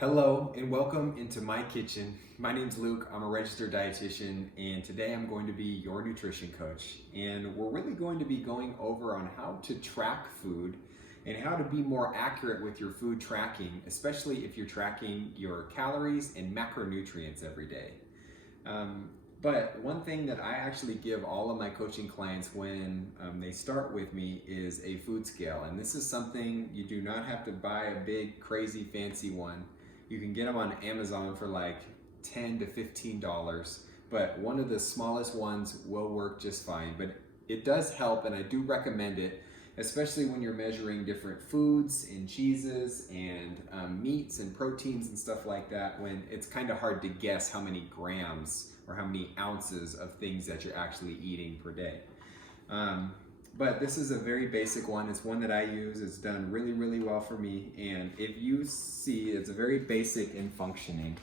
Hello and welcome into my kitchen. My name's Luke. I'm a registered dietitian and today I'm going to be your nutrition coach. And we're really going to be going over on how to track food and how to be more accurate with your food tracking, especially if you're tracking your calories and macronutrients every day. But one thing that I actually give all of my coaching clients when they start with me is a food scale. And this is something you do not have to buy a big, crazy, fancy one. You can get them on Amazon for like $10 to $15, but one of the smallest ones will work just fine. But it does help, and I do recommend it, especially when you're measuring different foods and cheeses and meats and proteins and stuff like that, when it's kind of hard to guess how many grams or how many ounces of things that you're actually eating per day. But this is a very basic one. It's one that I use. It's done really, really well for me. And if you see, it's a very basic and functioning.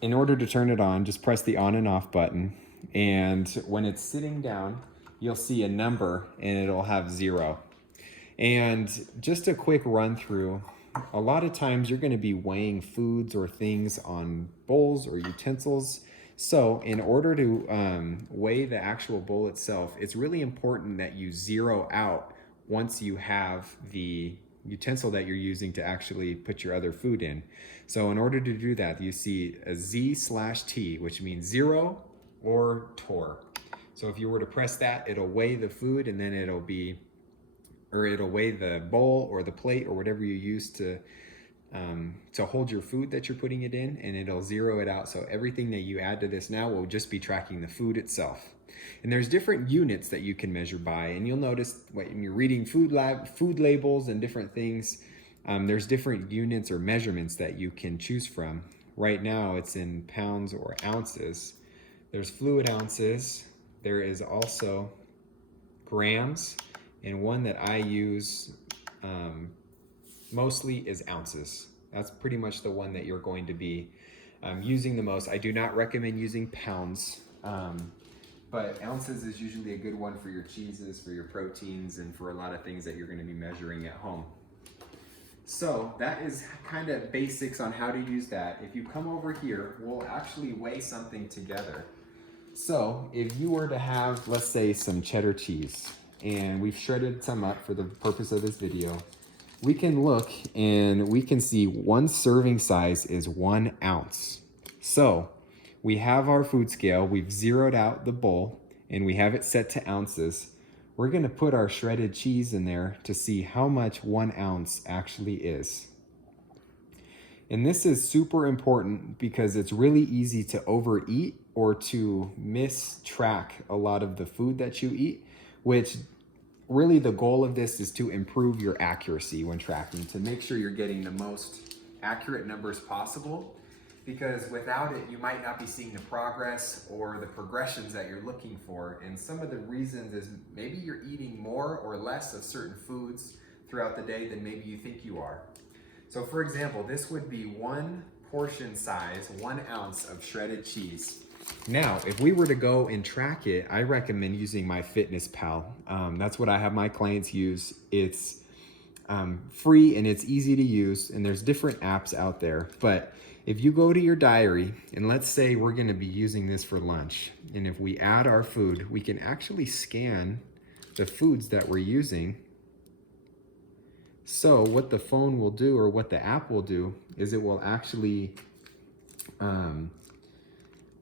In order to turn it on, just press the on and off button. And when it's sitting down, you'll see a number and it'll have 0. And just a quick run through, a lot of times you're going to be weighing foods or things on bowls or utensils. So in order to weigh the actual bowl itself, it's really important that you zero out once you have the utensil that you're using to actually put your other food in. So in order to do that, you see a Z/T, which means 0 or TOR. So if you were to press that, it'll weigh the food, and then it'll weigh the bowl or the plate or whatever you use to hold your food that you're putting it in, and it'll zero it out. So everything that you add to this now will just be tracking the food itself. And there's different units that you can measure by, and you'll notice when you're reading food labels and different things, there's different units or measurements that you can choose from. Right now it's in pounds or ounces. There's fluid ounces. There is also grams, and one that I use mostly is ounces. That's pretty much the one that you're going to be using the most. I do not recommend using pounds, but ounces is usually a good one for your cheeses, for your proteins, and for a lot of things that you're going to be measuring at home. So that is kind of basics on how to use that. If you come over here, we'll actually weigh something together. So if you were to have, let's say, some cheddar cheese, and we've shredded some up for the purpose of this video, we can look and we can see one serving size is 1 ounce. So we have our food scale, we've zeroed out the bowl, and we have it set to ounces. We're gonna put our shredded cheese in there to see how much 1 ounce actually is. And this is super important because it's really easy to overeat or to mistrack a lot of the food that you eat, which really the goal of this is to improve your accuracy when tracking, to make sure you're getting the most accurate numbers possible, because without it, you might not be seeing the progress or the progressions that you're looking for. And some of the reasons is maybe you're eating more or less of certain foods throughout the day than maybe you think you are. So for example, this would be 1 portion size, 1 ounce of shredded cheese. Now, if we were to go and track it, I recommend using MyFitnessPal. That's what I have my clients use. It's free and it's easy to use, and there's different apps out there. But if you go to your diary, and let's say we're going to be using this for lunch, and if we add our food, we can actually scan the foods that we're using. So what the phone will do, or what the app will do, is it will actually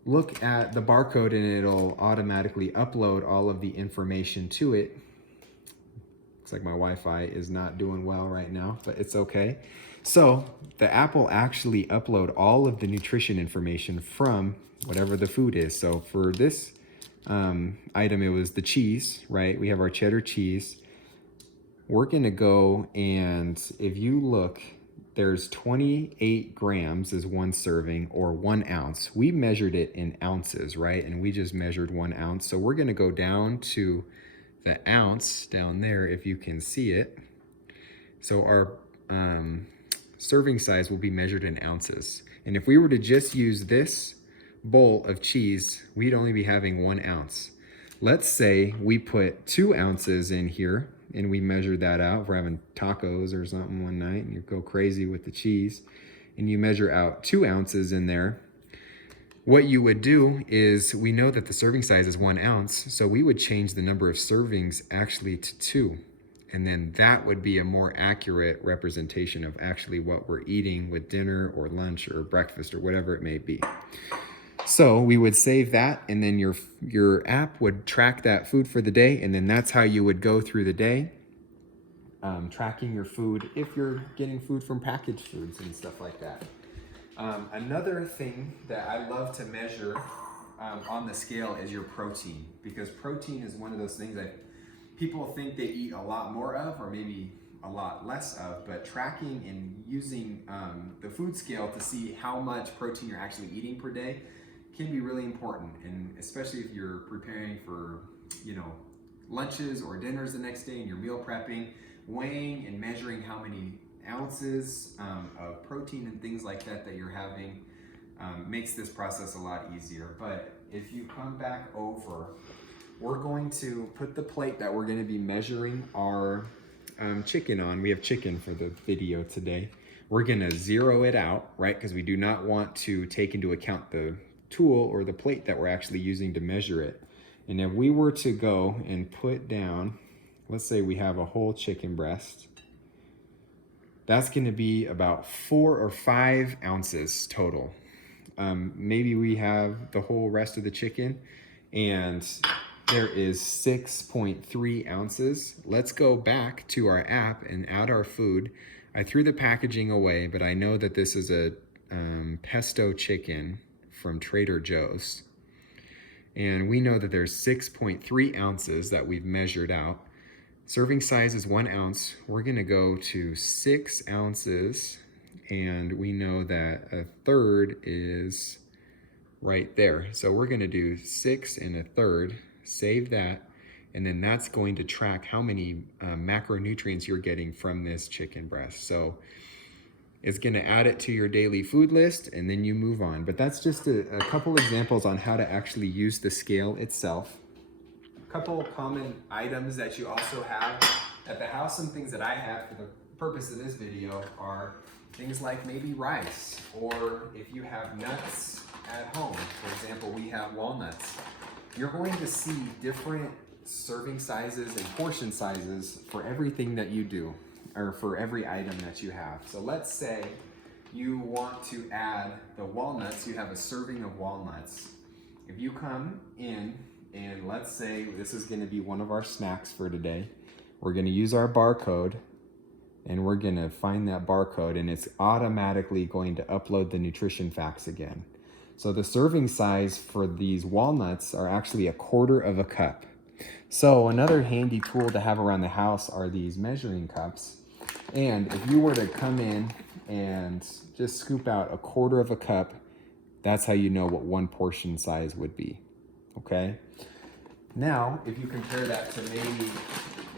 look at the barcode, and it'll automatically upload all of the information to it. Looks like my Wi-Fi is not doing well right now, but it's okay. So the app will actually upload all of the nutrition information from whatever the food is. So for this item, it was the cheese, right? We have our cheddar cheese. We're gonna go, and if you look, there's 28 grams is 1 serving, or 1 ounce. We measured it in ounces, right? And we just measured 1 ounce. So we're gonna go down to the ounce down there, if you can see it. So our serving size will be measured in ounces. And if we were to just use this bowl of cheese, we'd only be having 1 ounce. Let's say we put 2 ounces in here, and we measured that out. If we're having tacos or something one night and you go crazy with the cheese, and you measure out 2 ounces in there, what you would do is, we know that the serving size is 1 ounce, so we would change the number of servings actually to 2. And then that would be a more accurate representation of actually what we're eating with dinner or lunch or breakfast or whatever it may be. So we would save that, and then your app would track that food for the day, and then that's how you would go through the day, tracking your food if you're getting food from packaged foods and stuff like that. Another thing that I love to measure on the scale is your protein, because protein is one of those things that people think they eat a lot more of or maybe a lot less of, but tracking and using the food scale to see how much protein you're actually eating per day can be really important, and especially if you're preparing for, lunches or dinners the next day and you're meal prepping, weighing and measuring how many ounces of protein and things like that you're having makes this process a lot easier. But if you come back over, we're going to put the plate that we're going to be measuring our chicken on. We have chicken for the video today. We're going to zero it out, right? Because we do not want to take into account the tool or the plate that we're actually using to measure it. And if we were to go and put down, let's say we have a whole chicken breast, that's going to be about 4 or 5 ounces total. Maybe we have the whole rest of the chicken and there is 6.3 ounces. Let's go back to our app and add our food. I threw the packaging away, but I know that this is a pesto chicken from Trader Joe's. And we know that there's 6.3 ounces that we've measured out. Serving size is 1 ounce. We're gonna go to 6 ounces, and we know that a third is right there. So we're gonna do 6 and a third, save that, and then that's going to track how many macronutrients you're getting from this chicken breast. So it's gonna add it to your daily food list, and then you move on. But that's just a couple examples on how to actually use the scale itself. A couple common items that you also have at the house, and things that I have for the purpose of this video, are things like maybe rice, or if you have nuts at home. For example, we have walnuts. You're going to see different serving sizes and portion sizes for everything that you do, or for every item that you have. So let's say you want to add the walnuts, you have a serving of walnuts. If you come in, and let's say this is gonna be one of our snacks for today, we're gonna use our barcode, and we're gonna find that barcode, and it's automatically going to upload the nutrition facts again. So the serving size for these walnuts are actually 1/4 of a cup. So another handy tool to have around the house are these measuring cups. And if you were to come in and just scoop out 1/4 of a cup, that's how you know what one portion size would be, okay? Now, if you compare that to maybe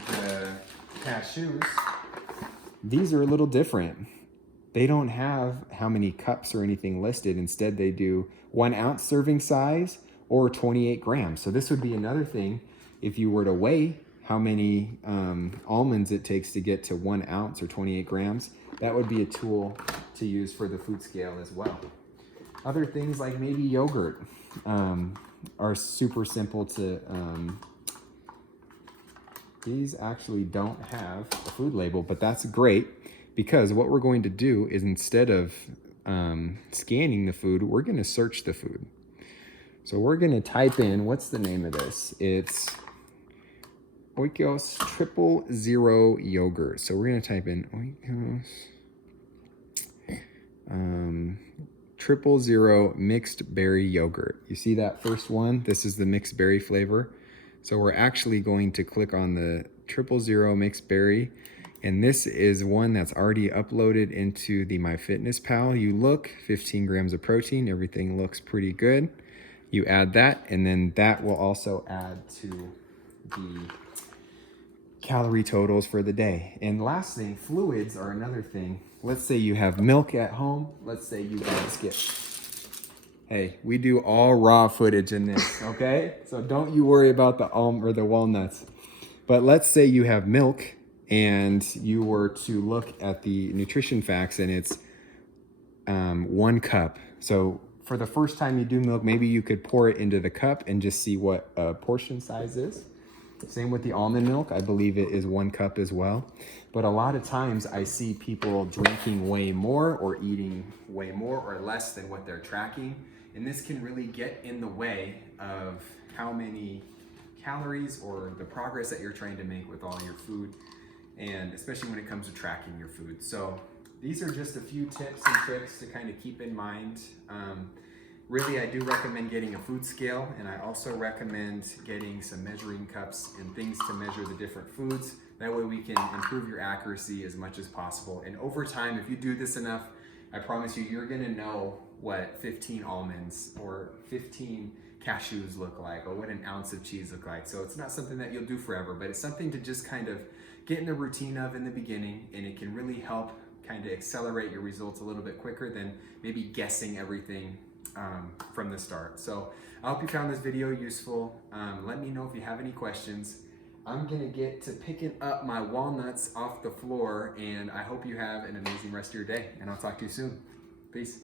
the cashews, these are a little different. They don't have how many cups or anything listed. Instead, they do 1 ounce serving size or 28 grams. So this would be another thing. If you were to weigh how many almonds it takes to get to 1 ounce or 28 grams, that would be a tool to use for the food scale as well. Other things like maybe yogurt are super simple to, these actually don't have a food label, but that's great, because what we're going to do is, instead of scanning the food, we're gonna search the food. So we're gonna type in, what's the name of this? It's Oikos 000 yogurt. So we're gonna type in Oikos 000 mixed berry yogurt. You see that first one? This is the mixed berry flavor. So we're actually going to click on the 000 mixed berry, and this is one that's already uploaded into the MyFitnessPal. You look, 15 grams of protein, everything looks pretty good. You add that, and then that will also add to the calorie totals for the day. And last thing, fluids are another thing. Let's say you have milk at home. Let's say you guys get, hey, we do all raw footage in this, okay? So don't you worry about the or the walnuts. But let's say you have milk and you were to look at the nutrition facts, and it's 1 cup. So for the first time you do milk, maybe you could pour it into the cup and just see what a portion size is. Same with the almond milk. I believe it is 1 cup as well. But a lot of times I see people drinking way more or eating way more or less than what they're tracking. And this can really get in the way of how many calories or the progress that you're trying to make with all your food, and especially when it comes to tracking your food. So these are just a few tips and tricks to kind of keep in mind. Really, I do recommend getting a food scale, and I also recommend getting some measuring cups and things to measure the different foods. That way we can improve your accuracy as much as possible. And over time, if you do this enough, I promise you, you're gonna know what 15 almonds or 15 cashews look like, or what an ounce of cheese look like. So it's not something that you'll do forever, but it's something to just kind of get in the routine of in the beginning, and it can really help kind of accelerate your results a little bit quicker than maybe guessing everything from the start. So I hope you found this video useful. Let me know if you have any questions. I'm gonna get to picking up my walnuts off the floor, and I hope you have an amazing rest of your day, and I'll talk to you soon. Peace.